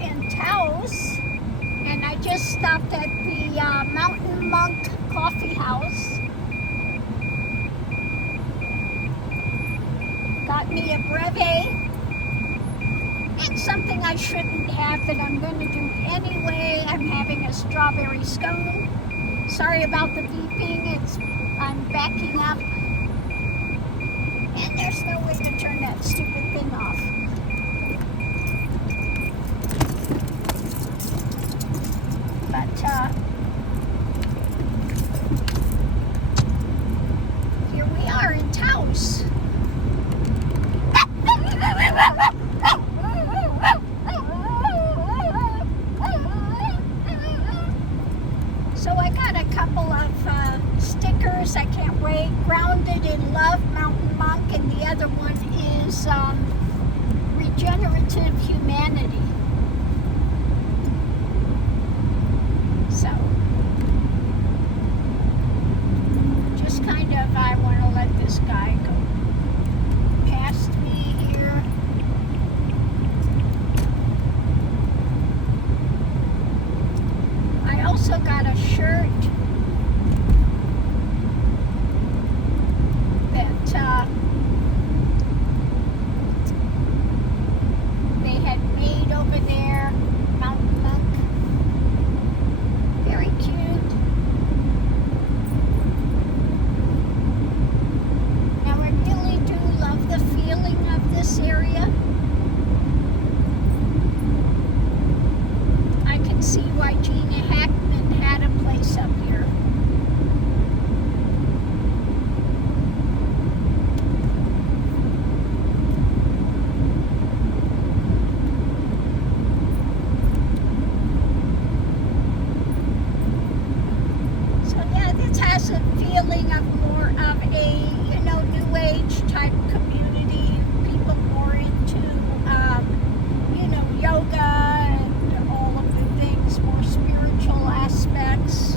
in Taos, and I just stopped at the Mountain Monk Coffee House. Got me a brevet, and something I shouldn't have that I'm going to do anyway. I'm having a strawberry scone. Sorry about the beeping, I'm backing up. And there's no way to turn that stupid thing off. But here we are in Taos. So I got a couple of stickers. I can't wait. Grounded in Love, Mountain Monk, and the other one is Regenerative Humanity. So just kind of, I want to let this guy go past me here. I also got a shirt that they had made over there, Mountain Monk. Very cute. Now I really do love the feeling of this area. I can see why Gina Hackman had a place up here. So yeah, this has a feeling of more of a, new age type community. People more into, yoga and all of the things, more spiritual aspects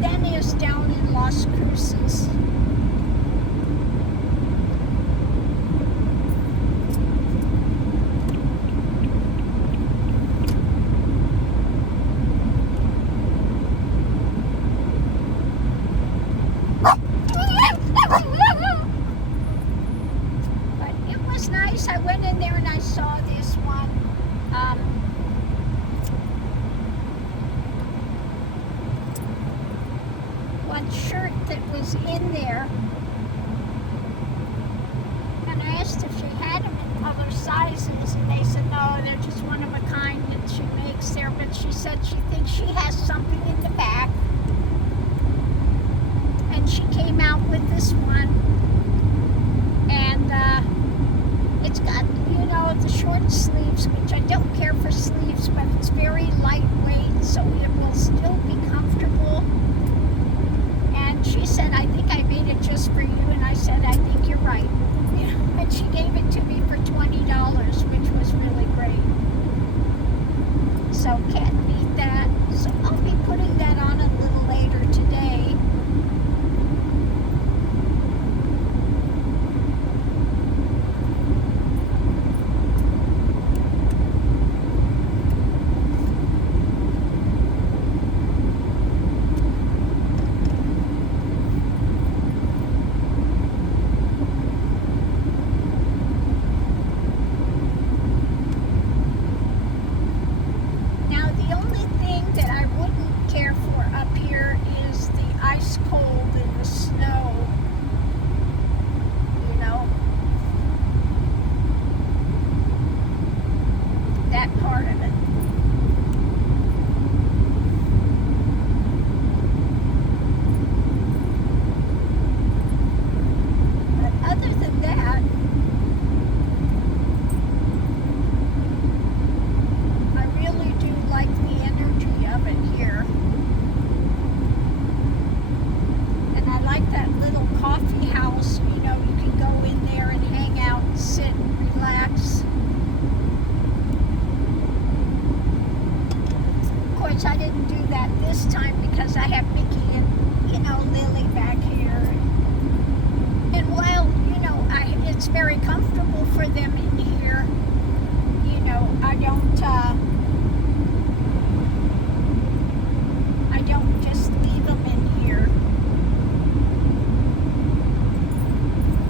than is down in Las Cruces. But it was nice. I went in there and I saw this one. One shirt that was in there, and I asked if she had them in other sizes, and they said no, they're just one of a kind that she makes there, but she said she thinks she has something in the back, and she came out with this one, and it's got, the short sleeves, which I don't care for sleeves, but it's very lightweight, so it will still be comfortable. And she said, I think I made it just for you. And I said, I think you're right. And she gave it to me for $20, which was really great. So can't beat that. So I'll be putting that on a little later today. I didn't do that this time because I have Mickey and, Lily back here. And while, it's very comfortable for them in here, I don't just leave them in here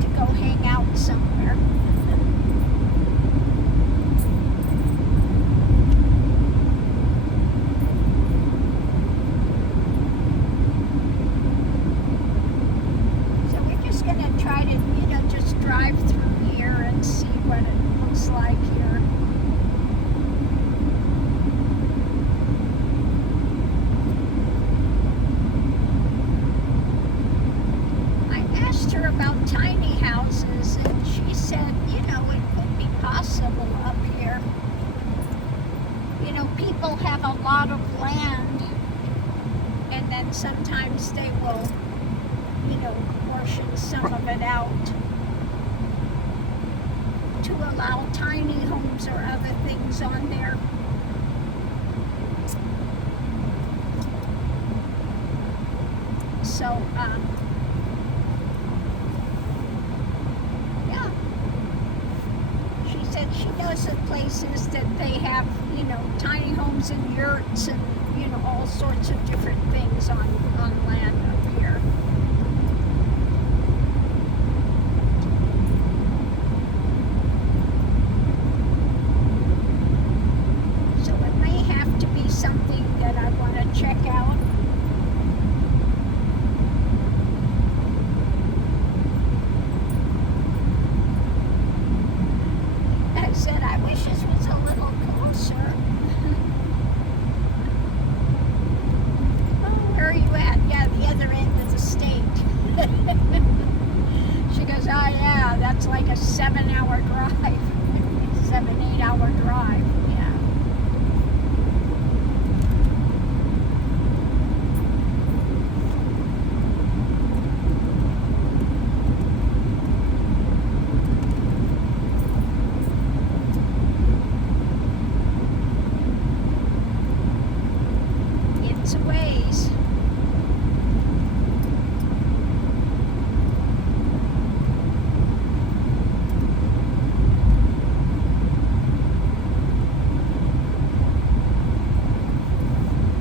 to go hang out somewhere. So we're just gonna try to, just drive through here and see what it looks like here. Her about tiny houses, and she said, it could be possible up here. People have a lot of land, and then sometimes they will, portion some of it out to allow tiny homes or other things on there. So, she knows of places that they have, tiny homes and yurts and, all sorts of different things on land up here. So it may have to be something that I want to check out. Said, I wish this was a little closer. Oh, where are you at? Yeah, the other end of the state. She goes, oh yeah, that's like a 7-hour drive. 7-8 hour drive, yeah. Ways.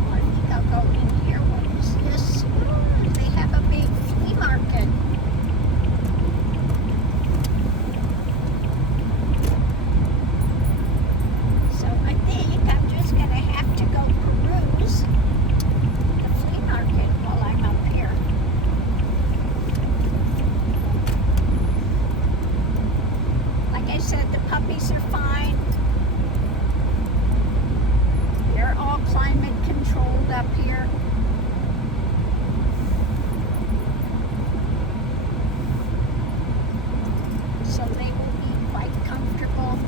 Well, I think I'll go in here. What is this? Oh, they have a big flea market. So I think I'm just going to have to go peruse while I'm up here. Like I said, the puppies are fine. They're all climate controlled up here. So they will be quite comfortable.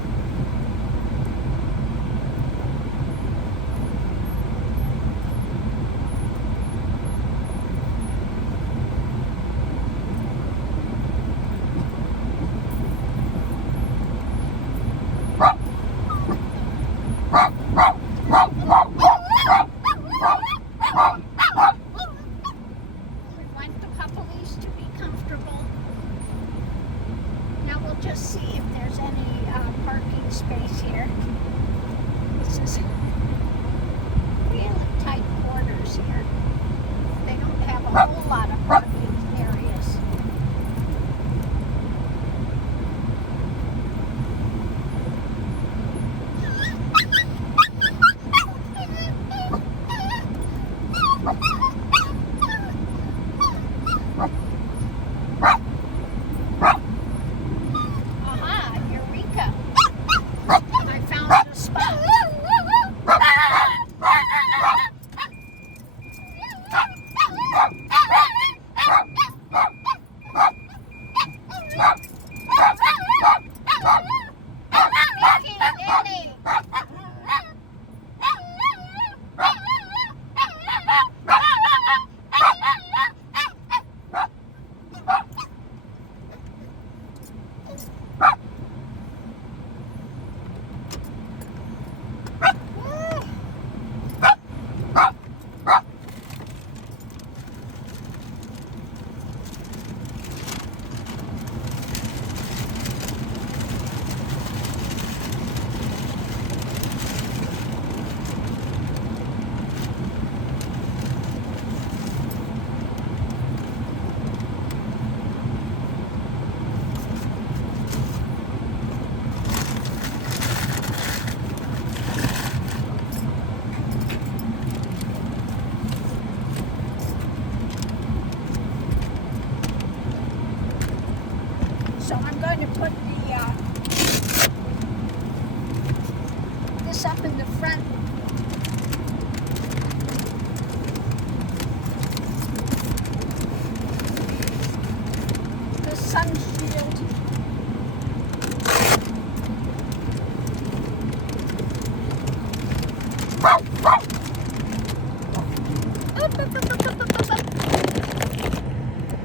Just see if there's any parking space here. This is really tight quarters here. They don't have a whole lot of parking areas. So I'm going to put this up in the front. The sun shield.